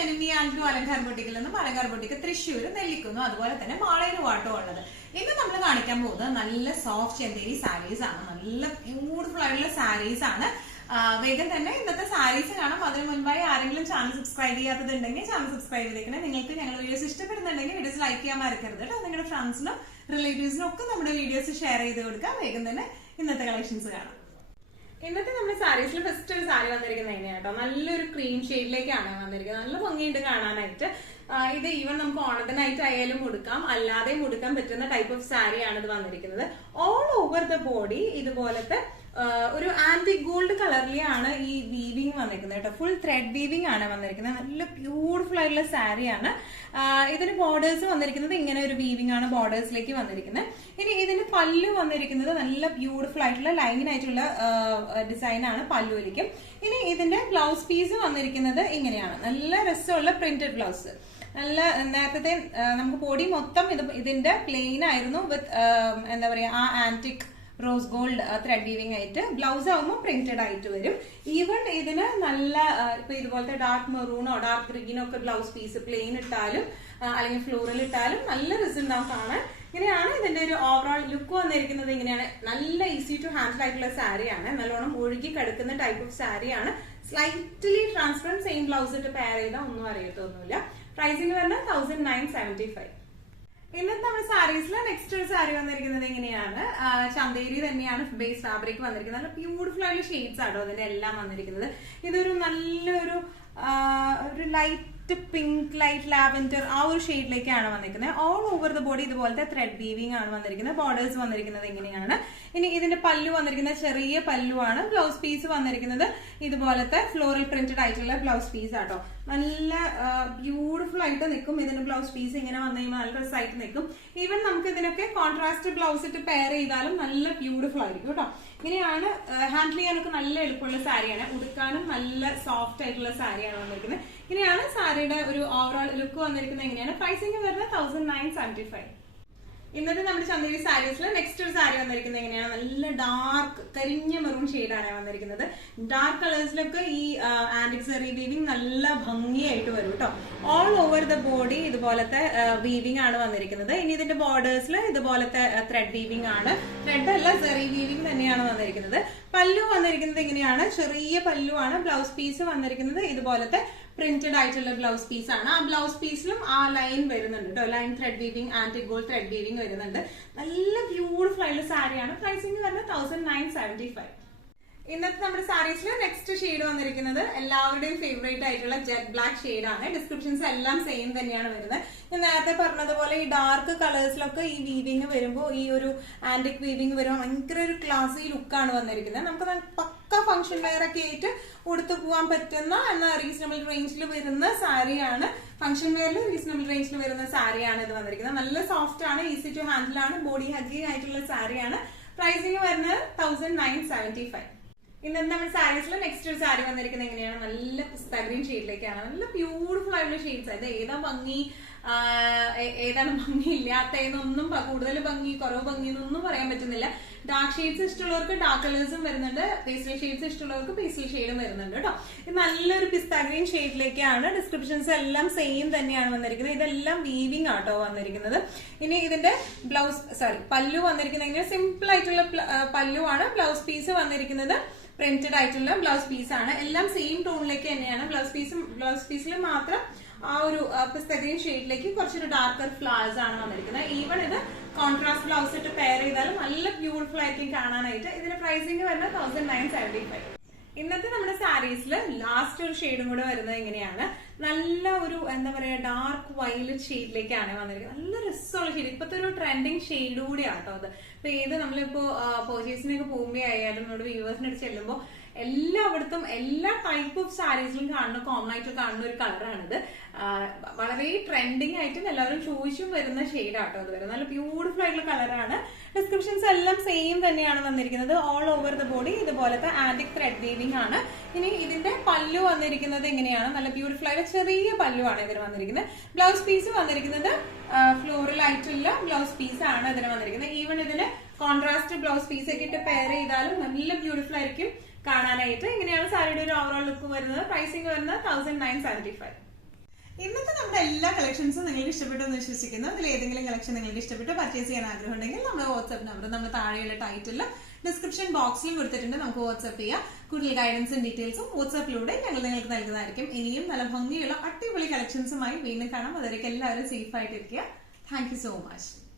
മെനിമി Andrew Alankar ബൊട്ടിക്കിൽ നിന്നും Alankar boutique Thrissur നെല്ലിക്കുന്നു അതുപോലെ തന്നെ മാളയിലുവാട്ടോ ഉള്ളത്. ഇന്ന് നമ്മൾ കാണിക്കാൻ പോകുന്നത് നല്ല സോഫ്റ്റ് ചന്തേരി സാരീസ് ആണ്. നല്ല ബ്യൂട്ടിഫുൾ ആയിട്ടുള്ള സാരീസ് ആണ്. വേഗം തന്നെ ഇന്നത്തെ സാരീസ് കാണാം. അതിന് മുൻപായി ആരെങ്കിലും ചാനൽ സബ്സ്ക്രൈബ് ചെയ്യാത്തതുണ്ടെങ്കിൽ ചാനൽ സബ്സ്ക്രൈബ് ചെയ്തേക്കണേ. നിങ്ങൾക്ക് ഞങ്ങളുടെ വീഡിയോസ് ഇഷ്ടപ്പെടുന്നുണ്ടെങ്കിൽ വീഡിയോസ് ലൈക്ക് ചെയ്യാൻ മറക്കരുത് കേട്ടോ. നിങ്ങളുടെ ഫ്രണ്ട്സിനും റിലേറ്റീവ്സിനും ഒക്കെ നമ്മുടെ വീഡിയോസ് ഷെയർ ചെയ്ത് കൊടുക്കാം. വേഗം തന്നെ ഇന്നത്തെ കളക്ഷൻസ് കാണാം. ഇന്നത്തെ നമ്മുടെ സാരീസിൽ ഫസ്റ്റ് ഒരു സാരി വന്നിരിക്കുന്നത് എങ്ങനെയാട്ടോ, നല്ലൊരു ക്രീം ഷെയ്ഡിലേക്കാണ് വന്നിരിക്കുന്നത്. നല്ല ഭംഗിയുണ്ട് കാണാനായിട്ട്. ഇത് ഈവൻ നമുക്ക് ഓണത്തിനായിട്ട് ആയാലും ഉടുക്കാം, അല്ലാതെയും ഉടുക്കാൻ പറ്റുന്ന ടൈപ്പ് ഓഫ് സാരിയാണ് ഇത് വന്നിരിക്കുന്നത്. ഓൾ ഓവർ ദ ബോഡി ഇതുപോലത്തെ ഒരു ആന്റിക് ഗോൾഡ് കളറിലാണ് ഈ വീവിങ് വന്നിരിക്കുന്നത് കേട്ടോ. ഫുൾ ത്രെഡ് വീവിങ് ആണ് വന്നിരിക്കുന്നത്. നല്ല ബ്യൂട്ടിഫുൾ ആയിട്ടുള്ള സാരിയാണ്. ഇതിന് ബോർഡേഴ്സ് വന്നിരിക്കുന്നത് ഇങ്ങനെ ഒരു വീവിങ് ആണ് ബോർഡേഴ്സിലേക്ക് വന്നിരിക്കുന്നത്. ഇനി ഇതിന് പല്ലു വന്നിരിക്കുന്നത് നല്ല ബ്യൂട്ടിഫുൾ ആയിട്ടുള്ള ലൈൻ ആയിട്ടുള്ള ഡിസൈൻ ആണ് പല്ലുവിലേക്കും. ഇനി ഇതിന്റെ ബ്ലൗസ് പീസ് വന്നിരിക്കുന്നത് ഇങ്ങനെയാണ്. നല്ല രസമുള്ള പ്രിന്റഡ് ബ്ലൗസ്. നല്ല നേരത്തെ നമുക്ക് ബോഡി മൊത്തം ഇതിന്റെ പ്ലെയിൻ ആയിരുന്നു വിത്ത് എന്താ പറയാ ആ antique rose gold thread weaving ആയിട്ട്. ബ്ലൗസ് ആവുമ്പോൾ പ്രിന്റഡ് ആയിട്ട് വരും. ഈവൻ ഇതിന് നല്ല ഇപ്പൊ ഇതുപോലത്തെ ഡാർക്ക് മെറൂണോ ഡാർക്ക് ഗ്രീനോ ഒക്കെ ബ്ലൗസ് പീസ് പ്ലെയിൻ ഇട്ടാലും അല്ലെങ്കിൽ ഫ്ലോറൽ ഇട്ടാലും നല്ല റിസൾട്ട് ഉണ്ടാവും കാണാൻ. ഇങ്ങനെയാണ് ഇതിന്റെ ഒരു ഓവറോൾ ലുക്ക് വന്നിരിക്കുന്നത്. ഇങ്ങനെയാണ് നല്ല ഈസി ടു ഹാൻഡിൽ ആയിട്ടുള്ള സാരിയാണ്. നല്ലോണം ഒഴുകി കിടക്കുന്ന ടൈപ്പ് ഓഫ് സാരിയാണ്. സ്ലൈറ്റ്ലി ട്രാൻസ്പെറന്റ് സെയിം ബ്ലൗസ് ഇട്ട് പെയർ ചെയ്താൽ ഒന്നും അറിയത്തൊന്നുമില്ല. പ്രൈസിംഗ് വരുന്നത് 1975. ഇന്നത്തെ നമ്മുടെ സാരീസിൽ നെക്സ്റ്റ് ഒരു സാരി വന്നിരിക്കുന്നത് എങ്ങനെയാണ്, ചന്തേരി തന്നെയാണ് ബേസ് ഫാബ്രിക് വന്നിരിക്കുന്നത്. നല്ല ബ്യൂട്ടിഫുൾ ആയിട്ടുള്ള ഷെയ്ഡ്സ് ആട്ടോ ഇതിന്റെ എല്ലാം വന്നിരിക്കുന്നത്. ഇതൊരു നല്ലൊരു ലൈറ്റ് പിങ്ക് ലൈറ്റ് ലാവൻഡർ ആ ഒരു ഷെയ്ഡിലേക്കാണ് വന്നിരിക്കുന്നത്. ഓൾ ഓവർ ദ ബോഡി ഇതുപോലത്തെ ത്രെഡ് വീവിംഗ് ആണ് വന്നിരിക്കുന്നത്. ബോർഡേഴ്സ് വന്നിരിക്കുന്നത് ഇങ്ങനെയാണ്. ഇനി ഇതിന്റെ പല്ലു വന്നിരിക്കുന്നത് ചെറിയ പല്ലുവാണ്. ബ്ലൗസ് പീസ് വന്നിരിക്കുന്നത് ഇതുപോലത്തെ ഫ്ലോറൽ പ്രിന്റഡ് ആയിട്ടുള്ള ബ്ലൗസ് പീസ് ആട്ടോ. നല്ല ബ്യൂട്ടിഫുൾ ആയിട്ട് നിൽക്കും. ഇതിന്റെ ബ്ലൗസ് പീസ് ഇങ്ങനെ വന്നു കഴിയുമ്പോൾ നല്ല ഡ്രസ്സായിട്ട് നിൽക്കും. ഈവൻ നമുക്ക് ഇതിനൊക്കെ കോൺട്രാസ്റ്റ് ബ്ലൗസ് ഇട്ട് പെയർ ചെയ്താലും നല്ല ബ്യൂട്ടിഫുൾ ആയിരിക്കും കേട്ടോ. ഇങ്ങനെയാണ് ഹാൻഡിൽ ചെയ്യാനൊക്കെ നല്ല എളുപ്പമുള്ള സാരിയാണ്. ഉടുക്കാനും നല്ല സോഫ്റ്റ് ആയിട്ടുള്ള സാരിയാണ് വന്നിരിക്കുന്നത്. ഇങ്ങനെയാണ് സാരിയുടെ ഒരു ഓവറോൾ ലുക്ക് വന്നിരിക്കുന്നത്. എങ്ങനെയാണ് പ്രൈസിംഗ് വരുന്നത് 1975. ഇന്നത്തെ നമ്മുടെ ചന്തേരി സാരീസിൽ നെക്സ്റ്റ് ഒരു സാരി വന്നിരിക്കുന്നത് എങ്ങനെയാണ്, നല്ല ഡാർക്ക് കരിഞ്ഞ മെറൂൺ ഷെയ്ഡാണ് വന്നിരിക്കുന്നത്. ഡാർക്ക് കളേഴ്സിലൊക്കെ ഈ ആന്റിക് സെറി വീവിംഗ് നല്ല ഭംഗിയായിട്ട് വരും കേട്ടോ. ഓൾ ഓവർ ദ ബോഡി ഇതുപോലത്തെ വീവിംഗ് ആണ് വന്നിരിക്കുന്നത്. ഇനി ഇതിന്റെ ബോർഡേഴ്സിൽ ഇതുപോലത്തെ ത്രെഡ് വീവിംഗ് ആണ്. ത്രെഡ് അല്ല സെറി വീവിംഗ് തന്നെയാണ് വന്നിരിക്കുന്നത്. പല്ലു വന്നിരിക്കുന്നത് ഇങ്ങനെയാണ്, ചെറിയ പല്ലുവാണ്. ബ്ലൗസ് പീസ് വന്നിരിക്കുന്നത് ഇതുപോലത്തെ പ്രിന്റഡ് ആയിട്ടുള്ള ബ്ലൗസ് പീസ് ആണ്. ആ ബ്ലൗസ് പീസിലും ആ ലൈൻ വരുന്നുണ്ട് കേട്ടോ. Line thread weaving antique gold thread weaving വരുന്നുണ്ട്. നല്ല ബ്യൂട്ടിഫുൾ ആയിട്ടുള്ള സാരിയാണ്. പ്രൈസിംഗ് വരുന്നത് 1975. ഇന്നത്തെ നമ്മുടെ സാരീസിൽ നെക്സ്റ്റ് ഷെയ്ഡ് വന്നിരിക്കുന്നത് എല്ലാവരുടെയും ഫേവറേറ്റ് ആയിട്ടുള്ള ജെറ്റ് ബ്ലാക്ക് ഷെയ്ഡ് ആണ്. ഡിസ്ക്രിപ്ഷൻസ് എല്ലാം സെയിം തന്നെയാണ് വരുന്നത്. ഞാൻ നേരത്തെ പറഞ്ഞതുപോലെ ഈ ഡാർക്ക് കളേഴ്സിലൊക്കെ ഈ വീവിംഗ് വരുമ്പോൾ ഈ ഒരു ആന്റിക് വീവിംഗ് വരുമ്പോൾ ഭയങ്കര ഒരു ക്ലാസി ലുക്കാണ് വന്നിരിക്കുന്നത്. നമുക്ക് പക്ക ഫംഗ്ഷൻ വെയർ ഒക്കെ ആയിട്ട് ഉടുത്തു പോകാൻ പറ്റുന്ന എന്നാൽ റീസണബിൾ റേഞ്ചിൽ വരുന്ന സാരിയാണ്. ഫംഗ്ഷൻ വെയറിൽ റീസണബിൾ റേഞ്ചിൽ വരുന്ന സാരിയാണ് ഇത് വന്നിരിക്കുന്നത്. നല്ല സോഫ്റ്റ് ആണ്, ഈസി ടു ഹാൻഡിൽ ആണ്, ബോഡി ഹഗ്ഗിങ് ആയിട്ടുള്ള സാരിയാണ്. പ്രൈസിംഗ് വരുന്നത് 1975. ഇന്നത്തെ നമ്മുടെ സാരീസിൽ നെക്സ്റ്റ് ഒരു സാരി വന്നിരിക്കുന്നത് എങ്ങനെയാണ്, നല്ല പിസ്ത ഗ്രീൻ ഷെയ്ഡിലേക്കാണ്. നല്ല ബ്യൂട്ടിഫുൾ ആയിട്ടുള്ള ഷെയ്ഡ്സ്. അത് ഏതാ ഭംഗി ഏതാണ് ഭംഗി ഇല്ലാത്തതെന്നൊന്നും കൂടുതൽ ഭംഗി കുറവ് ഭംഗി എന്നൊന്നും പറയാൻ പറ്റുന്നില്ല. ഡാർക്ക് ഷെയ്ഡ്സ് ഇഷ്ടമുള്ളവർക്ക് ഡാർക്ക് കളേഴ്സും വരുന്നുണ്ട്. പേസ്റ്റൽ ഷെയ്ഡ്സ് ഇഷ്ടമുള്ളവർക്ക് പേസ്റ്റൽ ഷെയ്ഡും വരുന്നുണ്ട് കേട്ടോ. ഇത് നല്ലൊരു പിസ്ത ഗ്രീൻ ഷെയ്ഡിലേക്കാണ്. ഡിസ്ക്രിപ്ഷൻസ് എല്ലാം സെയിം തന്നെയാണ് വന്നിരിക്കുന്നത്. ഇതെല്ലാം വീവിംഗ് ആട്ടോ വന്നിരിക്കുന്നത്. ഇനി ഇതിന്റെ പല്ലു വന്നിരിക്കുന്നത് സിമ്പിൾ ആയിട്ടുള്ള പല്ലുവാണ്. ബ്ലൗസ് പീസ് വന്നിരിക്കുന്നത് പ്രിന്റഡ് ആയിട്ടുള്ള ബ്ലൗസ് പീസ് ആണ്. എല്ലാം സെയിം ടോണിലേക്ക് തന്നെയാണ്. ബ്ലൗസ് പീസിൽ മാത്രം ആ ഒരു പിസ്ത ഗ്രീൻ ഷെയ്ഡിലേക്ക് കുറച്ചൊരു ഡാർക്കർ ഫ്ലവേഴ്സ് ആണ് വന്നിരിക്കുന്നത്. ഈവൻ ഇത് കോൺട്രാസ്റ്റ് ബ്ലൗസ് ഇട്ട് പെയർ ചെയ്താലും നല്ല ബ്യൂട്ടിഫുൾ ആയിരിക്കും കാണാനായിട്ട്. ഇതിന്റെ പ്രൈസിംഗ് വരുന്നത് 1975. ഇന്നത്തെ നമ്മുടെ സാരീസിൽ ലാസ്റ്റ് ഒരു ഷെയ്ഡും കൂടെ വരുന്നത് എങ്ങനെയാണ്, നല്ല ഒരു എന്താ പറയാ ഡാർക്ക് വയലറ്റ് ഷെയ്ഡിലേക്കാണ് വന്നിരിക്കുന്നത്. നല്ല രസമുള്ള ഷെയ്ഡ്. ഇപ്പോഴത്തെ ഒരു ട്രെൻഡിങ് ഷെയ്ഡ് കൂടിയാണ് കേട്ടോ അത്. ഇപ്പൊ ഏത് നമ്മളിപ്പോ പർച്ചേസിനൊക്കെ പോകുമ്പോ ആയാലും നമ്മുടെ വ്യൂവേഴ്സിന് അടുത്ത് ചെല്ലുമ്പോൾ എല്ലായിടത്തും എല്ലാ ടൈപ്പ് ഓഫ് സാരീസിലും കാണുന്ന കോമൺ ആയിട്ട് കാണുന്ന ഒരു കളറാണിത്. വളരെ ട്രെൻഡിങ് ആയിട്ടും എല്ലാവരും ചോദിച്ചും വരുന്ന ഷെയ്ഡാട്ടോ അത് വരുന്നത്. നല്ല ബ്യൂട്ടിഫുൾ ആയിട്ടുള്ള കളറാണ്. ഡിസ്ക്രിപ്ഷൻസ് എല്ലാം സെയിം തന്നെയാണ് വന്നിരിക്കുന്നത്. ഓൾ ഓവർ ദ ബോഡി ഇതുപോലത്തെ ആന്റിക് ത്രെഡ് വീവിംഗ് ആണ്. ഇനി ഇതിന്റെ പല്ലു വന്നിരിക്കുന്നത് എങ്ങനെയാണ്, നല്ല ബ്യൂട്ടിഫുൾ ആയിട്ട് ചെറിയ പല്ലുവാണ് ഇതിന് വന്നിരിക്കുന്നത്. ബ്ലൗസ് പീസ് വന്നിരിക്കുന്നത് ഫ്ലോറൽ ആയിട്ടുള്ള ബ്ലൗസ് പീസ് ആണ് ഇതിന് വന്നിരിക്കുന്നത്. ഈവൻ ഇതിന് കോൺട്രാസ്റ്റ് ബ്ലൗസ് പീസ് ഒക്കെ ഇട്ട് പെയർ ചെയ്താലും നല്ല ബ്യൂട്ടിഫുൾ ആയിരിക്കും കാണാനായിട്ട്. ഇങ്ങനെയാണ് സാരിയുടെ ഒരു ഓവറോൾ ലുക്ക് വരുന്നത്. പ്രൈസിംഗ് വരുന്നത് 1975. ഇന്നത്തെ നമ്മുടെ എല്ലാ കളക്ഷൻസും നിങ്ങൾക്ക് ഇഷ്ടപ്പെട്ടു എന്ന് വിശ്വസിക്കുന്നു. അതിൽ ഏതെങ്കിലും കളക്ഷൻ നിങ്ങൾക്ക് ഇഷ്ടപ്പെട്ടു പർച്ചേസ് ചെയ്യാൻ ആഗ്രഹം ഉണ്ടെങ്കിൽ നമ്മുടെ വാട്സ്ആപ്പ് നമ്പർ നമ്മൾ താഴെയുള്ള ടൈറ്റിലും ഡിസ്ക്രിപ്ഷൻ ബോക്സിലും കൊടുത്തിട്ടുണ്ട്. നമുക്ക് വാട്സ്ആപ്പ് ചെയ്യാം. കൂടുതൽ ഗൈഡൻസും ഡീറ്റെയിൽസും വാട്സ്ആപ്പിലൂടെ ഞങ്ങൾ നിങ്ങൾക്ക് നൽകുന്നതായിരിക്കും. ഇനിയും നല്ല ഭംഗിയുള്ള അടിപൊളി കളക്ഷൻസുമായി വീണ്ടും കാണാം. അതുവരേക്കും എല്ലാവരും സേഫ് ആയിട്ടിരിക്കുക. Thank you so much.